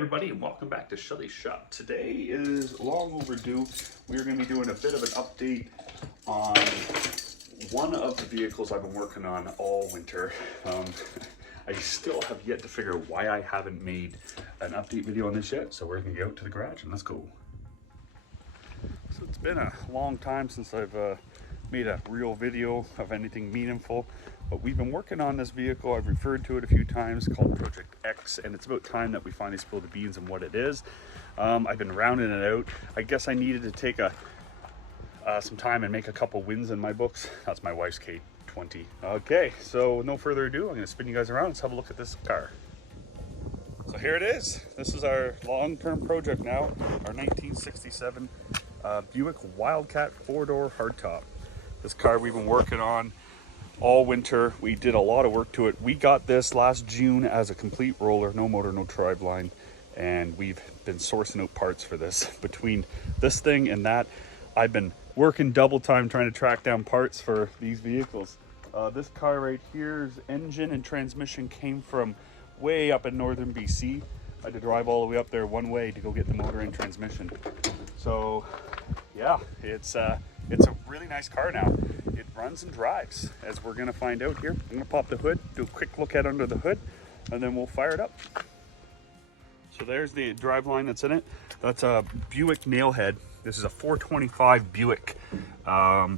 everybody, and welcome back to Schelly's shop. Today is long overdue. We're going to be doing a bit of an update on one of the vehicles I've been working on all winter. I still have yet to figure out why I haven't made an update video on this yet, so we're going to get out to the garage and let's go. So it's been a long time since I've made a real video of anything meaningful, but we've been working on this vehicle. I've referred to it a few times, called Project X, and it's about time that we finally spill the beans on what it is. I've been rounding it out. I guess I needed to take some time and make a couple wins in my books. That's my wife's K20. Okay, so with no further ado, I'm going to spin you guys around. Let's have a look at this car. So here it is. This is our long-term project now, our 1967 Buick WildCat 4-door hardtop. This car we've been working on all winter. We did a lot of work to it. We got this last June as a complete roller, no motor, no driveline, and we've been sourcing out parts for this. Between this thing and that, I've been working double time trying to track down parts for these vehicles. This car right here's engine and transmission came from way up in northern BC. I had to drive all the way up there one way to go get the motor and transmission. So yeah, it's a really nice car now. It runs and drives, as we're gonna find out here. I'm gonna pop the hood, do a quick look at under the hood, and then we'll fire it up. So there's the driveline that's in it. That's a Buick nailhead. This is a 425 Buick. Yeah,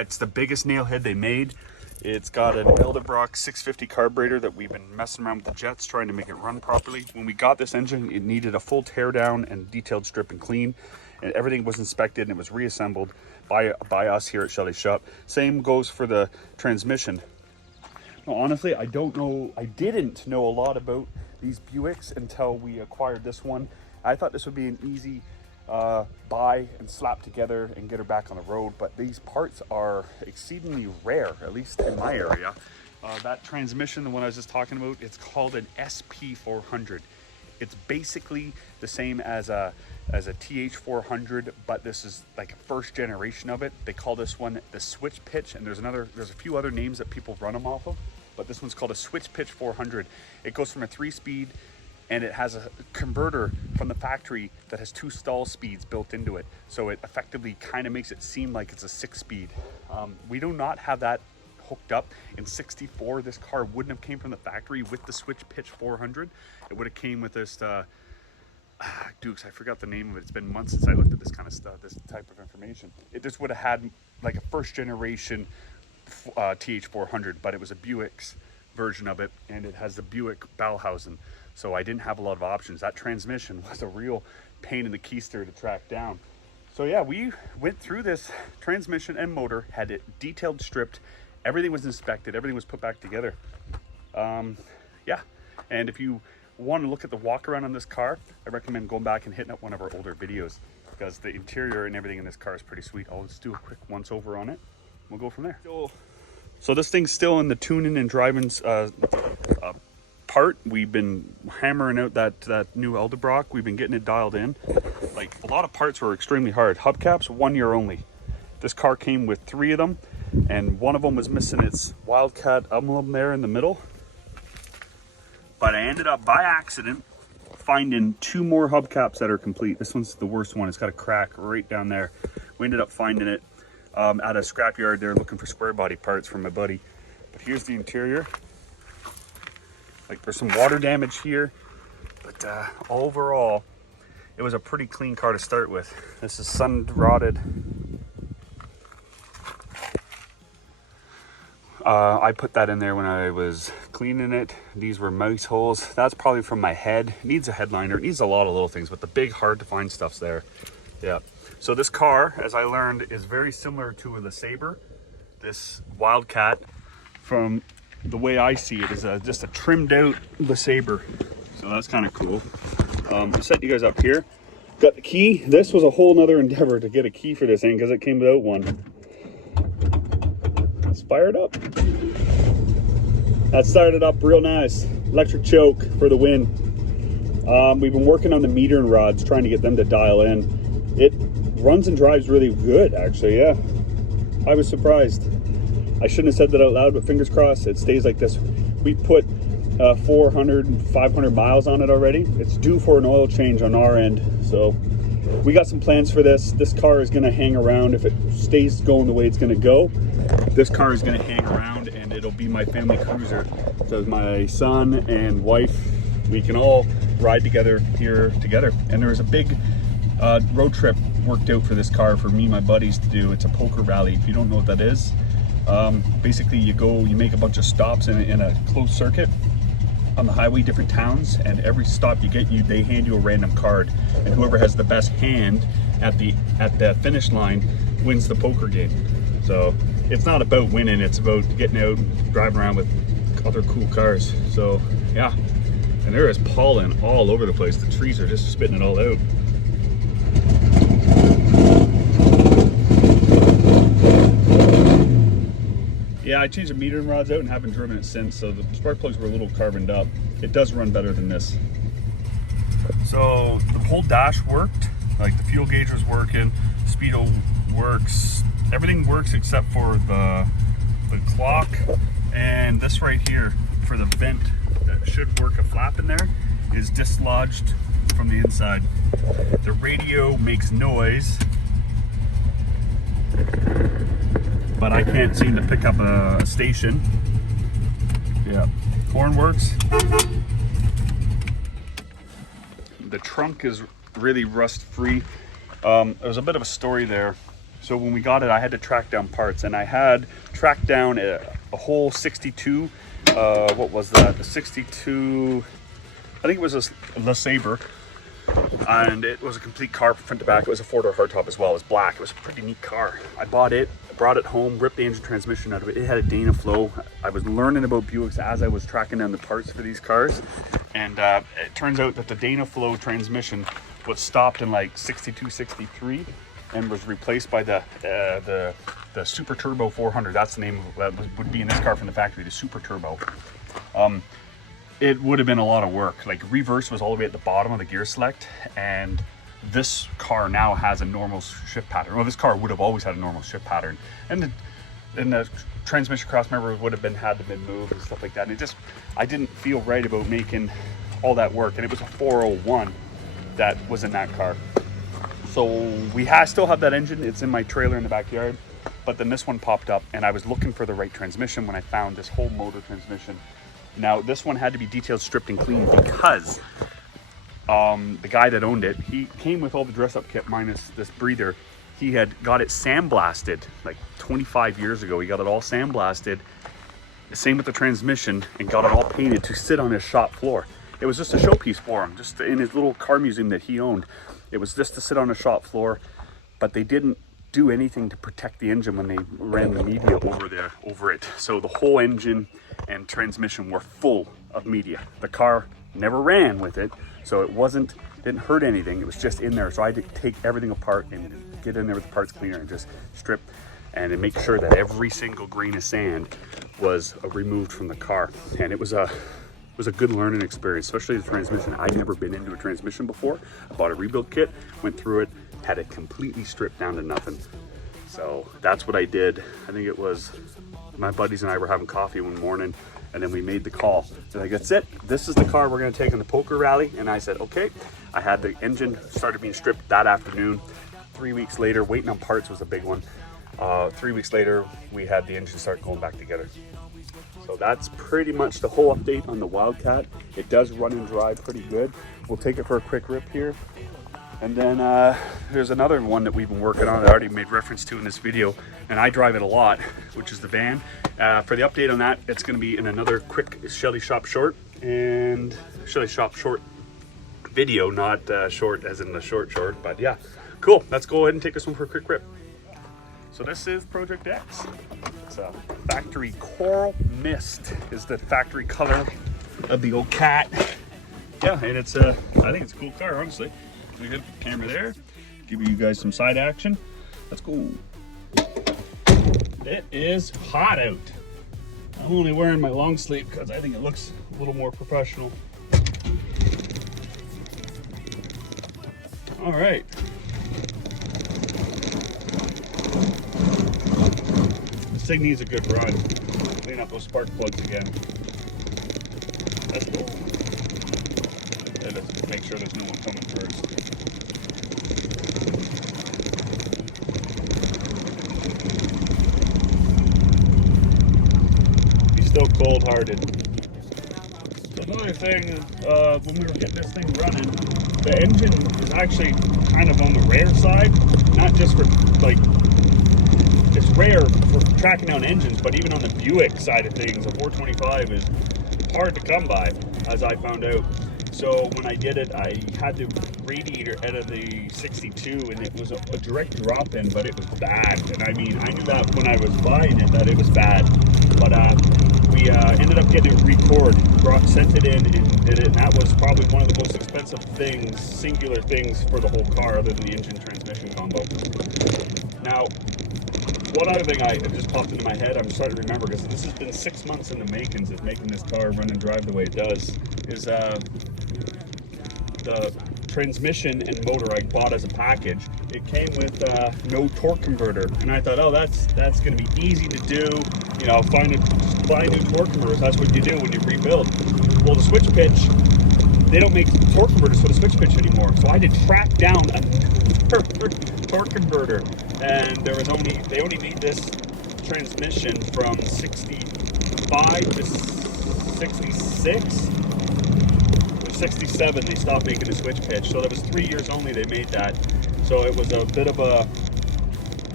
it's the biggest nailhead they made. It's got an Edelbrock 650 carburetor that we've been messing around with the jets, trying to make it run properly. When we got this engine, it needed a full tear down and detailed strip and clean. And everything was inspected and it was reassembled by us here at Schelly's shop. Same goes for the transmission. Well, honestly, I didn't know a lot about these Buicks until we acquired this one. I thought this would be an easy buy and slap together and get her back on the road, but these parts are exceedingly rare, at least in my area. That transmission, the one I was just talking about, it's called an SP400. It's basically the same as a TH400, but this is like a first generation of it. They call this one the switch pitch, and there's a few other names that people run them off of, but this one's called a switch pitch 400. It goes from a 3-speed, and it has a converter from the factory that has 2 stall speeds built into it. So it effectively kind of makes it seem like it's a 6-speed. We do not have that hooked up. In 64, this car wouldn't have came from the factory with the switch pitch 400. It would have came with this Dukes, I forgot the name of it. It's been months since I looked at this kind of stuff, this type of information. It just would have had like a first generation TH400, but it was a Buick's version of it, and it has the Buick Ballhausen. So I didn't have a lot of options. That transmission was a real pain in the keister to track down. So yeah, we went through this transmission and motor, had it detailed, stripped, everything was inspected, everything was put back together. Yeah, and if you want to look at the walk around on this car, I recommend going back and hitting up one of our older videos, because the interior and everything in this car is pretty sweet. I'll just do a quick once over on it. We'll go from there. So this thing's still in the tuning and driving part. We've been hammering out that new Edelbrock. We've been getting it dialed in. Like, a lot of parts were extremely hard. Hubcaps, 1 year only. This car came with 3 of them, and one of them was missing its WildCat emblem there in the middle. But I ended up, by accident, finding 2 more hubcaps that are complete. This one's the worst one. It's got a crack right down there. We ended up finding it at a scrapyard there, looking for square body parts from my buddy. But here's the interior. Like, there's some water damage here, but overall, it was a pretty clean car to start with. This is sun-rotted. I put that in there when I was cleaning it. These were mouse holes. That's probably from my head. It needs a headliner. It needs a lot of little things, but the big, hard-to-find stuff's there. Yeah. So this car, as I learned, is very similar to the Sabre. This WildCat, from the way I see it, is just a trimmed out LeSabre. So that's kind of cool. I'll set you guys up here. Got the key. This was a whole nother endeavor to get a key for this thing, because it came without one. Let's fire it up. That started up real nice. Electric choke for the win. We've been working on the meter and rods, trying to get them to dial in. It runs and drives really good, actually. Yeah, I was surprised. I shouldn't have said that out loud, but fingers crossed it stays like this. We put 400, 500 miles on it already. It's due for an oil change on our end. So we got some plans for this. This car is gonna hang around. If it stays going the way it's gonna go, this car is gonna hang around and it'll be my family cruiser. So my son and wife, we can all ride together here together. And there's a big road trip worked out for this car for me and my buddies to do. It's a poker rally. If you don't know what that is, basically you make a bunch of stops in a closed circuit on the highway, different towns, and every stop you get, they hand you a random card, and whoever has the best hand at the finish line wins the poker game. So it's not about winning, it's about getting out and driving around with other cool cars. So yeah, and there is pollen all over the place. The trees are just spitting it all out. Yeah, I changed the metering rods out and haven't driven it since, so the spark plugs were a little carboned up. It does run better than this. So the whole dash worked, like the fuel gauge was working, speedo works, everything works except for the clock, and this right here for the vent that should work a flap in there is dislodged from the inside. The radio makes noise, but I can't seem to pick up a station. Yeah, horn works. The trunk is really rust free. There was a bit of a story there. So when we got it, I had to track down parts, and I had tracked down a whole 62, what was that? A 62, I think it was a LeSabre, and it was a complete car from front to back. It was a 4-door hardtop as well. It was black. It was a pretty neat car. I bought it, brought it home, ripped the engine transmission out of it. It had a Dana Flow. I was learning about Buicks as I was tracking down the parts for these cars, and it turns out that the Dana Flow transmission was stopped in like 62, 63 and was replaced by the Super Turbo 400. That's the name of that would be in this car from the factory, the Super Turbo. It would have been a lot of work. Like, reverse was all the way at the bottom of the gear select, and this car now has a normal shift pattern. Well, this car would have always had a normal shift pattern, and the transmission cross member would have had to been moved and stuff like that. And I didn't feel right about making all that work, and it was a 401 that was in that car. So we still have that engine. It's in my trailer in the backyard, but then this one popped up, and I was looking for the right transmission when I found this whole motor transmission. Now, this one had to be detailed, stripped, and cleaned because the guy that owned it, he came with all the dress-up kit minus this breather. He had got it sandblasted like 25 years ago. He got it all sandblasted, same with the transmission, and got it all painted to sit on his shop floor. It was just a showpiece for him, just in his little car museum that he owned. It was just to sit on a shop floor, but they didn't do anything to protect the engine when they ran the media over it. So the whole engine and transmission were full of media. The car never ran with it, so it didn't hurt anything. It was just in there. So I had to take everything apart and get in there with the parts cleaner and just strip and then make sure that every single grain of sand was removed from the car. And it was a good learning experience, especially the transmission. I'd never been into a transmission before. I bought a rebuild kit, went through it, had it completely stripped down to nothing. So that's what I did. I think it was my buddies and I were having coffee one morning, and then we made the call. They're like, that's it. This is the car we're gonna take on the poker rally. And I said, okay. I had the engine started being stripped that afternoon. 3 weeks later, waiting on parts was a big one. 3 weeks later, we had the engine start going back together. So that's pretty much the whole update on the WildCat. It does run and drive pretty good. We'll take it for a quick rip here. And then there's another one that we've been working on that I already made reference to in this video, and I drive it a lot, which is the van. For the update on that, it's gonna be in another quick Schelly Shop Short and Schelly Shop Short video, not short as in the short, but yeah. Cool, let's go ahead and take this one for a quick rip. So this is Project X. It's a factory coral mist is the factory color of the old cat. Yeah, and it's I think it's a cool car, honestly. We got the camera there, give you guys some side action. Let's go. It is hot out. I'm only wearing my long sleeve because I think it looks a little more professional. All right. This thing needs a good run. Clean up those spark plugs again. Let's go. Let's make sure there's no one coming first. He's still cold-hearted. Another thing, when we were getting this thing running, the engine is actually kind of on the rare side. Not just for, like, it's rare for tracking down engines, but even on the Buick side of things, a 425 is hard to come by, as I found out. So when I did it, I had the radiator out of the 62, and it was a direct drop-in, but it was bad. And I mean, I knew that when I was buying it, that it was bad. But we ended up getting it re-cored, sent it in, and did it. And that was probably one of the most expensive things, singular things for the whole car, other than the engine transmission combo. Now, one other thing I just popped into my head, I'm starting to remember, because this has been 6 months in the makings of making this car run and drive the way it does, is the transmission and motor I bought as a package. It came with no torque converter, and I thought, oh, that's going to be easy to do. You know, buy new torque converters. That's what you do when you rebuild. Well, the switch pitch, they don't make torque converters for the switch pitch anymore, so I had to track down a torque converter, and they only made this transmission from 65 to 66. 67 they stopped making the switch pitch, so that was 3 years only they made that. So it was a bit of a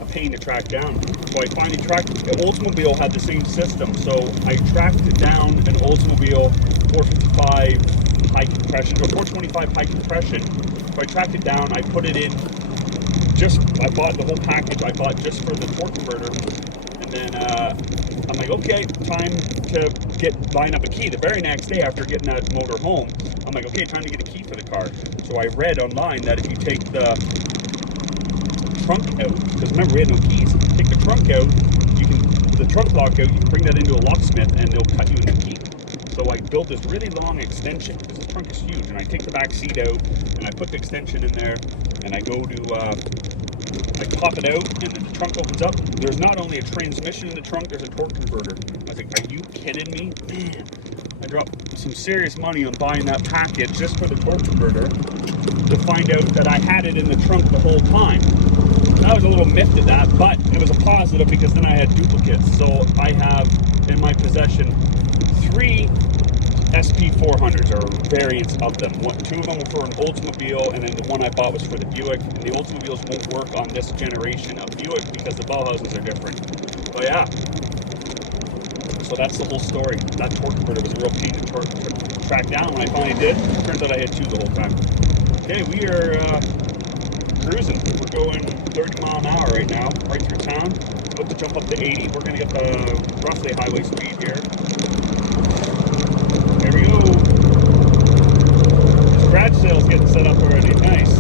pain to track down. So I finally tracked, Oldsmobile had the same system, so I tracked down an Oldsmobile 455 high compression, or 425 high compression. So I tracked it down, I put it in, I bought the whole package, I bought just for the torque converter, and then I'm like, okay, time to line up a key. The very next day after getting that motor home, I'm like, okay, time to get a key for the car. So I read online that if you take the trunk out, because remember we had no keys, take the trunk out, the trunk lock out, you can bring that into a locksmith and they'll cut you a new key. So I built this really long extension, because the trunk is huge, and I take the back seat out and I put the extension in there, and I go to I pop it out, and then the trunk opens up. There's not only a transmission in the trunk, there's a torque converter. I was like, are you kidding me? Man, I dropped some serious money on buying that package just for the torque converter to find out that I had it in the trunk the whole time. I was a little miffed at that, but it was a positive because then I had duplicates. So I have in my possession 3 SP400s, or variants of them. 2 of them were for an Oldsmobile, and then the one I bought was for the Buick. And the Oldsmobiles won't work on this generation of Buick because the Bauhauses are different. But yeah, so that's the whole story. That torque converter was a real pain to track down. When I finally did, it turns out I had 2 the whole time. Okay, we are cruising. We're going 30 mile an hour right now, right through town. About to jump up to 80. We're going to get the roughly highway speed here. There we go. This garage sale's getting set up already. Nice.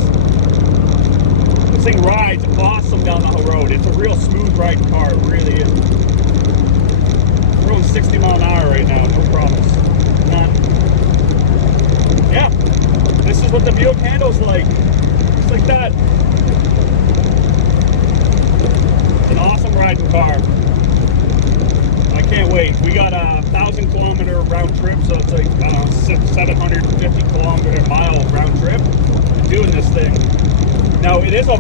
This thing rides awesome down the whole road. It's a real smooth riding car. It really is. We're going 60 mile an hour right now. No problems. None. Yeah. This is what the Buick handles like. Just like that. It's an awesome riding car. I can't wait. We got a 1,000-kilometer round trip, so it's like, I don't know, 750 mile round trip doing this thing. Now, it is a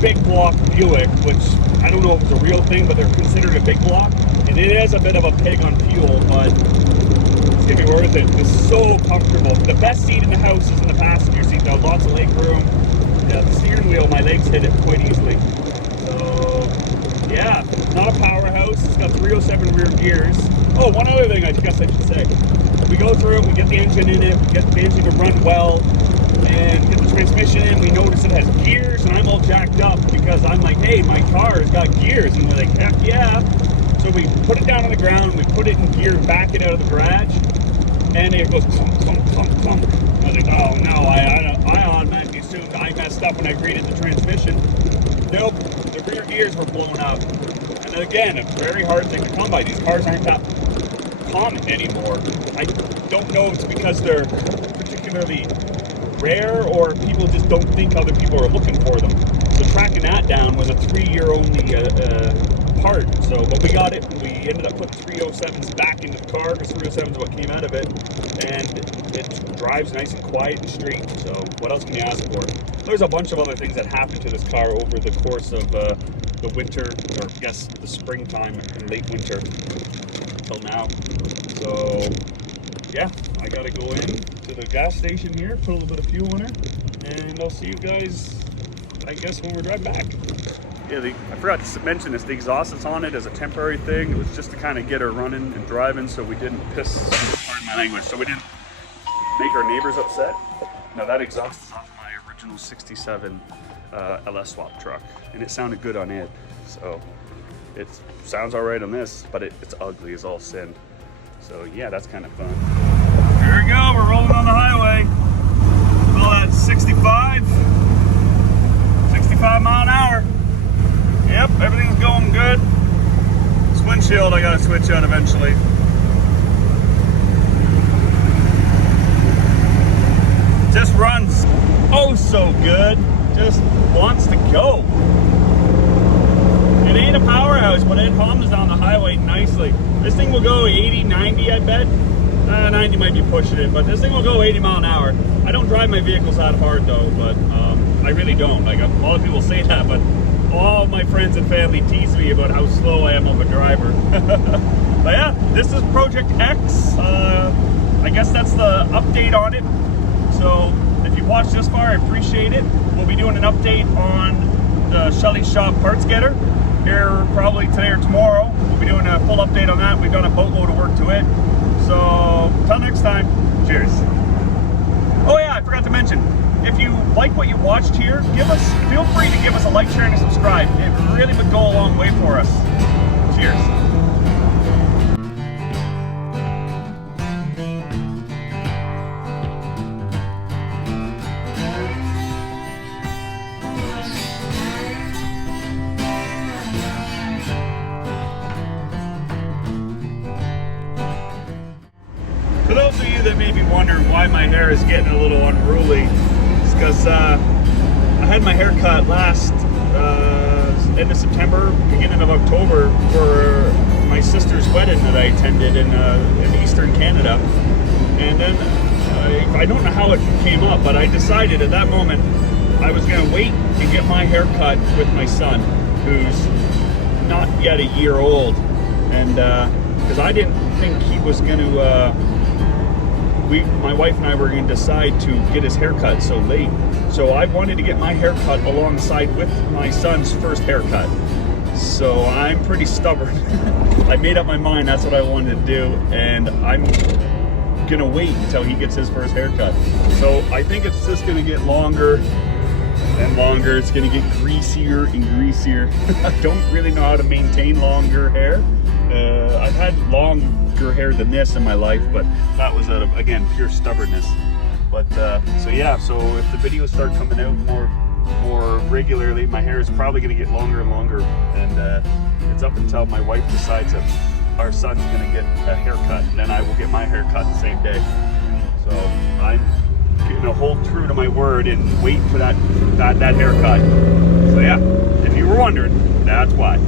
big block Buick, which I don't know if it's a real thing, but they're considered a big block. And it is a bit of a pig on fuel, but it's gonna be worth it. It's so comfortable. The best seat in the house is in the passenger seat. Though, lots of leg room. Yeah, the steering wheel, my legs hit it quite easily. So, yeah, not a powerhouse. It's got 307 rear gears. Oh, one other thing I guess I should say. We go through it, we get the engine in it, we get the engine to run well, and get the transmission in. We notice it has gears, and I'm all jacked up because I'm like, hey, my car has got gears. And they're like, heck yeah. So we put it down on the ground, we put it in gear, back it out of the garage, and it goes clunk, clunk, clunk, clunk. I was like, oh no, I automatically assumed I messed up when I greeted the transmission. Nope, the rear gears were blown up. And then again, a very hard thing to come by. These cars aren't that common anymore. I don't know if it's because they're particularly rare or people just don't think other people are looking for them. So tracking that down was a 3-year only part. So, but we got it. We we ended up putting 307s back into the car because 307 is what came out of it, and it drives nice and quiet and straight. So what else can you ask for? There's a bunch of other things that happened to this car over the course of the winter, or I guess the springtime and late winter until now. So yeah, I gotta go in to the gas station here, put a little bit of fuel in her, and I'll see you guys, I guess, when we're driving back. Yeah, I forgot to mention this. The exhaust that's on it is a temporary thing. It was just to kind of get her running and driving, so we didn't piss, pardon my language, so we didn't make our neighbors upset. Now that exhaust is off my original 67 LS swap truck, and it sounded good on it. So it sounds all right on this, but it's ugly as all sin. So yeah, that's kind of fun. Here we go, we're rolling on the highway. All at 65 mile an hour. Yep, everything's going good. This windshield I gotta switch out eventually. Just runs oh so good. Just wants to go. It ain't a powerhouse, but it hums down the highway nicely. This thing will go 80, 90, I bet. 90 might be pushing it, but this thing will go 80 mile an hour. I don't drive my vehicles that hard though, but I really don't. Like, a lot of people say that, but all my friends and family tease me about how slow I am of a driver. But yeah, this is Project X. I guess that's the update on it. So if you watched this far, I appreciate it. We'll be doing an update on the Schelly Shop parts getter here probably today or tomorrow. We'll be doing a full update on that. We've done a boatload of work to it. So until next time, cheers. Oh yeah, I forgot to mention, if you like what you watched here, feel free to give us a like, share, and a subscribe. It really would go a long way for us. Cheers. For those of you that may be wondering why my hair is getting a little unruly, it's because I had my hair cut last end of September, beginning of October for my sister's wedding that I attended in Eastern Canada. And then I don't know how it came up, but I decided at that moment I was going to wait and get my hair cut with my son, who's not yet a year old. And because I didn't think he was going to my wife and I were going to decide to get his haircut so late. So I wanted to get my haircut alongside with my son's first haircut. So I'm pretty stubborn. I made up my mind that's what I wanted to do, and I'm going to wait until he gets his first haircut. So I think it's just going to get longer and longer. It's going to get greasier and greasier. I don't really know how to maintain longer hair. I've had longer hair than this in my life, but that was out of, again, pure stubbornness. But so yeah, so if the videos start coming out more regularly, my hair is probably going to get longer and longer, and it's up until my wife decides that our son's going to get a haircut, and then I will get my haircut the same day. So I'm going to hold true to my word and wait for that haircut. So yeah, if you were wondering, that's why.